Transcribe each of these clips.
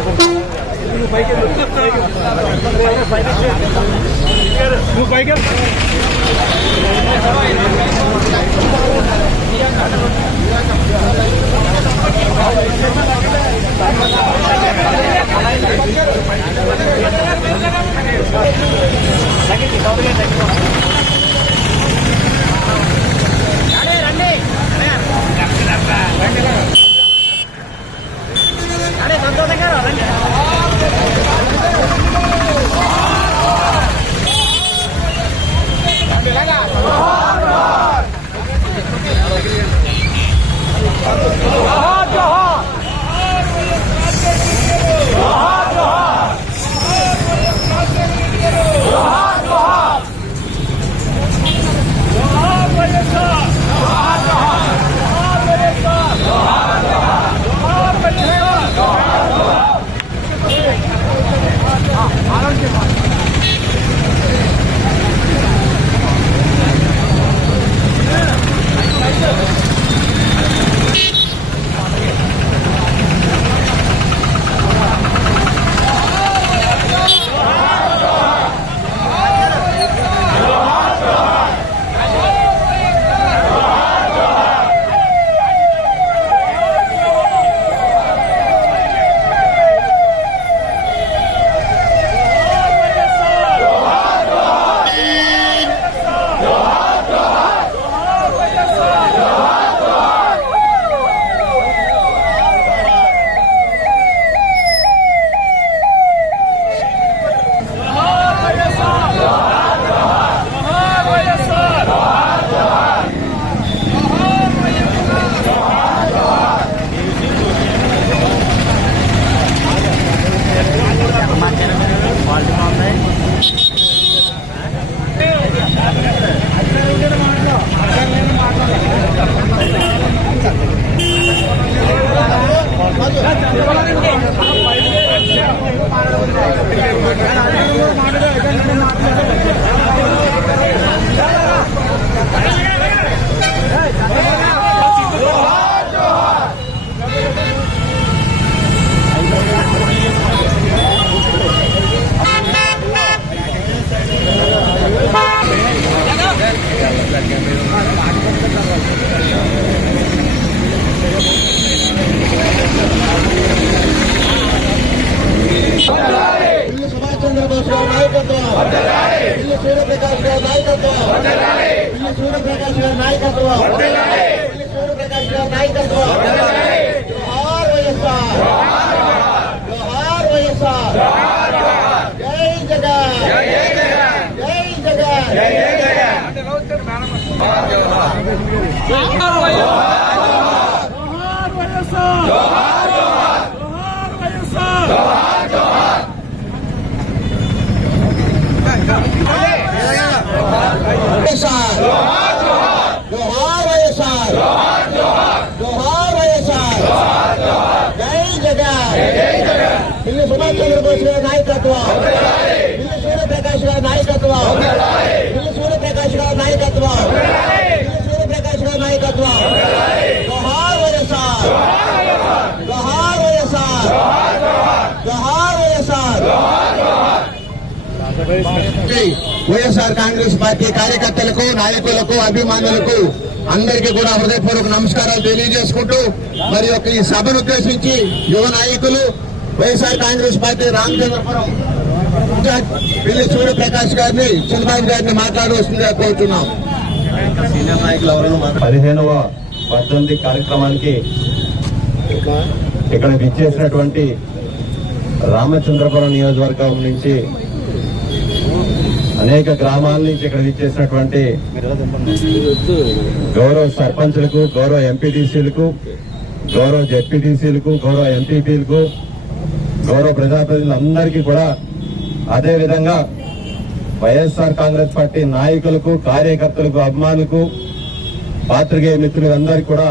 ఇల్లు సూర్యప్రకాష్ గారి నాయకత్వం. ఇల్లు సూర్యప్రకాష్ గారి నాయకత్వం. ఇల్లు సూర్యప్రకాష్ గారి నాయకత్వం. జోహార్ వైఎస్ఆర్. జోహార్ వైఎస్ఆర్. జై జగన్. జై జగన్. వైఎస్ఆర్. జోహార్ వైఎస్ఆర్. జోహార్ వైఎస్ఆర్ జై జగన్. పిల్లి సుభాష్ చంద్రబోస్ గారి నాయకత్వం. పిల్లి సూర్యప్రకాష్ గారి నాయకత్వం. పిల్లి సూర్యప్రకాష్ గారి నాయకత్వం. పిల్లి సూర్యప్రకాష్ గారి నాయకత్వం. జోహార్ వైఎస్ఆర్. జోహార్ వైఎస్ఆర్. జోహార్. వైఎస్ఆర్ వైఎస్ఆర్ కాంగ్రెస్ పార్టీ కార్యకర్తలకు నాయకులకు అభిమానులకు అందరికీ కూడా హృదయపూర్వక నమస్కారాలు తెలియజేసుకుంటూ మరి యొక్క ఈ సభను ఉద్దేశించి యువ నాయకులు వైఎస్ఆర్ కాంగ్రెస్ పార్టీ రామచంద్రపురం పిల్లి సూర్యప్రకాష్ గారిని చంద్రబాబు గారిని మాట్లాడవలసిందిగా కోరుతున్నాం. పదిహేనవ వర్ధంతి కార్యక్రమానికి ఇక్కడ విచ్చేసినటువంటి రామచంద్రపురం నియోజకవర్గం నుంచి అనేక గ్రామాల నుంచి ఇక్కడ ఇచ్చేసినటువంటి గౌరవ సర్పంచ్లకు గౌరవ ఎంపీటీసీలకు గౌరవ జెడ్పీటీసీలకు గౌరవ ఎంపీపీలకు గౌరవ ప్రజాప్రతినిధులందరికీ కూడా అదేవిధంగా వైఎస్ఆర్ కాంగ్రెస్ పార్టీ నాయకులకు కార్యకర్తలకు అభిమానులకు పాత్రికేయ మిత్రులందరికీ కూడా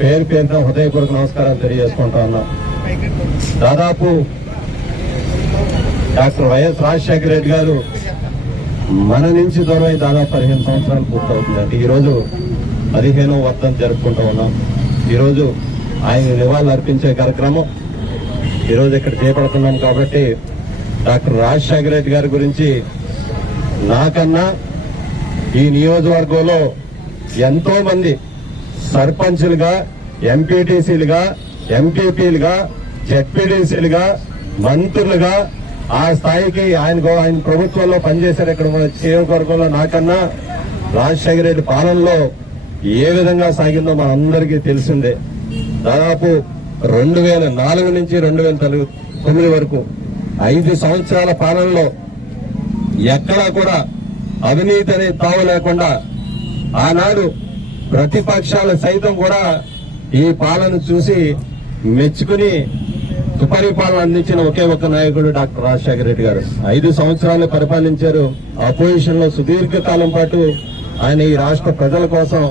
పేరు పేరున హృదయపూర్వక నమస్కారాలు తెలియజేసుకుంటా ఉన్నాం. దాదాపు డాక్టర్ వైఎస్ రాజశేఖర రెడ్డి గారు మన నుంచి దూరమై దాదాపు పదిహేను సంవత్సరాలు పూర్తవుతుందండి. ఈరోజు పదిహేనో వర్ధం జరుపుకుంటూ ఉన్నాం. ఈరోజు ఆయన నివాళులు అర్పించే కార్యక్రమం. ఈరోజు ఇక్కడ చేపడుతున్నాం కాబట్టి డాక్టర్ రాజశేఖర రెడ్డి గారి గురించి నాకన్నా ఈ నియోజకవర్గంలో ఎంతో మంది సర్పంచ్లుగా ఎంపీటీసీలుగా ఎంపీపీలుగా జెడ్పీటీసీలుగా మంత్రులుగా ఆ స్థాయికి ఆయన ఆయన ప్రభుత్వంలో పనిచేశారు ఇక్కడ మన నియోజకవర్గంలో నాకన్నా. రాజశేఖర రెడ్డి పాలనలో ఏ విధంగా సాగిందో మనందరికీ తెలిసిందే. దాదాపు రెండు వేల నాలుగు నుంచి రెండు వేల తొమ్మిది వరకు ఐదు సంవత్సరాల పాలనలో ఎక్కడా కూడా అవినీతి అనే తావు లేకుండా ఆనాడు ప్రతిపక్షాలు సైతం కూడా ఈ పాలన చూసి మెచ్చుకుని సుపరిపాలన అందించిన ఒకే ఒక్క నాయకుడు డాక్టర్ రాజశేఖర రెడ్డి గారు. ఐదు సంవత్సరాలు పరిపాలించారు. అపోజిషన్లో సుదీర్ఘ కాలం పాటు ఆయన ఈ రాష్ట్ర ప్రజల కోసం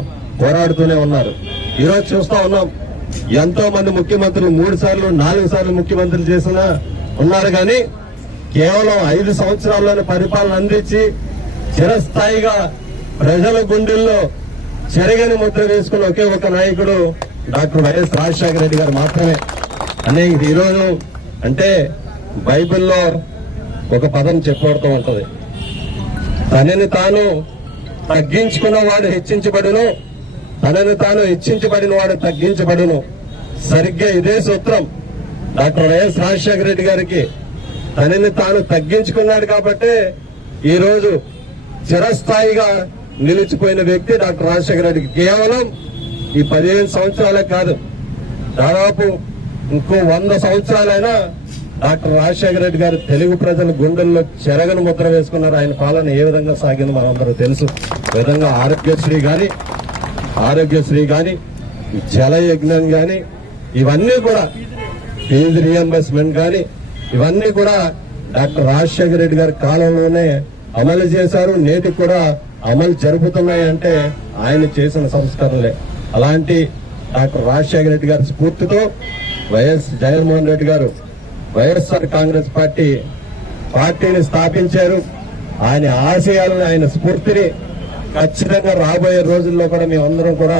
పోరాడుతూనే ఉన్నారు. ఈరోజు చూస్తా ఉన్నాం. ఎంతో మంది ముఖ్యమంత్రులు మూడు సార్లు నాలుగు సార్లు ముఖ్యమంత్రులు చేసిన ఉన్నారు కానీ కేవలం ఐదు సంవత్సరాల్లోనే పరిపాలన అందించి చిరస్థాయిగా ప్రజల గుండెల్లో చెరగని ముద్ర వేసుకున్న ఒకే ఒక నాయకుడు డాక్టర్ వైఎస్ రాజశేఖర రెడ్డి గారు మాత్రమే. అనే ఇది ఈరోజు అంటే బైబిల్లో ఒక పదం చెప్పబడుతూ ఉంటది. తనని తాను తగ్గించుకున్న వాడు హెచ్చించబడును తనని తాను హెచ్చించబడిన వాడు తగ్గించబడును. సరిగ్గా ఇదే సూత్రం. డాక్టర్ వైఎస్ రాజశేఖర రెడ్డి గారికి తనని తాను తగ్గించుకున్నాడు కాబట్టి ఈరోజు చిరస్థాయిగా నిలిచిపోయిన వ్యక్తి డాక్టర్ రాజశేఖర రెడ్డికి కేవలం ఈ పదిహేను సంవత్సరాలే కాదు. దాదాపు ఇంకో వంద సంవత్సరాలైనా డాక్టర్ రాజశేఖర రెడ్డి గారు తెలుగు ప్రజల గుండెల్లో చెరగని ముద్ర వేసుకున్నారు. ఆయన పాలన ఏ విధంగా సాగిందో మనందరూ తెలుసు. ఈ విధంగా ఆరోగ్యశ్రీ గాని ఆరోగ్యశ్రీ గాని జలయజ్ఞం గాని ఇవన్నీ కూడా ఫీజు రియంబర్స్మెంట్ కానీ ఇవన్నీ కూడా డాక్టర్ రాజశేఖర రెడ్డి గారి కాలంలోనే అమలు చేశారు. నేటికి కూడా అమలు జరుపుతున్నాయి అంటే ఆయన చేసిన సంస్కరణలే. అలాంటి డాక్టర్ రాజశేఖర రెడ్డి గారి స్ఫూర్తితో వైఎస్ జగన్మోహన్ రెడ్డి గారు వైఎస్ఆర్ కాంగ్రెస్ పార్టీ పార్టీని స్థాపించారు. ఆయన ఆశయాలను ఆయన స్ఫూర్తిని ఖచ్చితంగా రాబోయే రోజుల్లో కూడా మేమందరం కూడా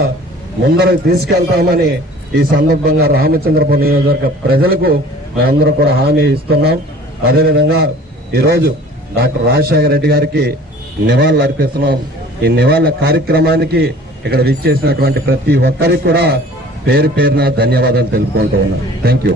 ముందరకు తీసుకెళ్తామని ఈ సందర్భంగా రామచంద్రపురం నియోజకవర్గ ప్రజలకు మేమందరం కూడా హామీ ఇస్తున్నాం. అదేవిధంగా ఈరోజు డాక్టర్ రాజశేఖర రెడ్డి గారికి నివాళులు అర్పిస్తున్నాం. ఈ నివాళుల కార్యక్రమానికి ఇక్కడ విచ్చేసినటువంటి ప్రతి ఒక్కరికి కూడా పేరు పేరున ధన్యవాదాలు తెలుపుకుంటూ ఉన్నా. Thank you